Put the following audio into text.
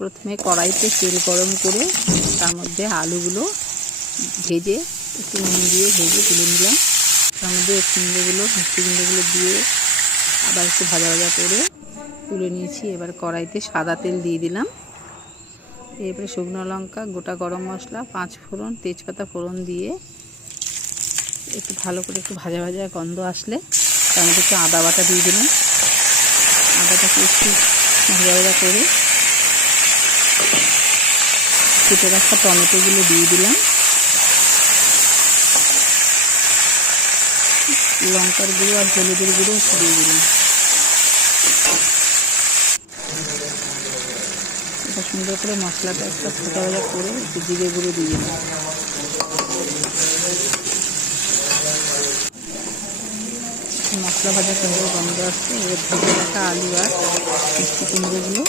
প্রথমে কড়াইতে তেল গরম করে তার মধ্যে আলুগুলো ভেজে একটু নুন দিয়ে ভেজে তুলে নিলাম। তার মধ্যে কুমড়োগুলো মিষ্টি কুমড়োগুলো দিয়ে আবার একটু ভাজা ভাজা করে তুলে নিয়েছি। এবার কড়াইতে সাদা তেল দিয়ে দিলাম। এরপরে শুকনো লঙ্কা, গোটা গরম মশলা, 5 ফোড়ন, তেজপাতা ফোড়ন দিয়ে একটু ভালো করে একটু ভাজা ভাজা গন্ধ আসলে তার মধ্যে একটু আদা বাটা দিয়ে দিলাম। আদাটাকে একটু ভাজা ভাজা করে কেটে রাখা টমেটোগুলো দিয়ে দিলাম। লঙ্কার গুঁড়ো আর হলুদের গুঁড়ো দিয়ে দিলাম। এটা সুন্দর করে মশলাটা একটা ভাজা ভাজা করে একটু জিরে গুঁড়ো দিয়ে দিলাম। মশলা ভাজা করে গন্ধ আসছে। এবার ভেজে রাখা আলু আর মিষ্টি কুমড়োগুলো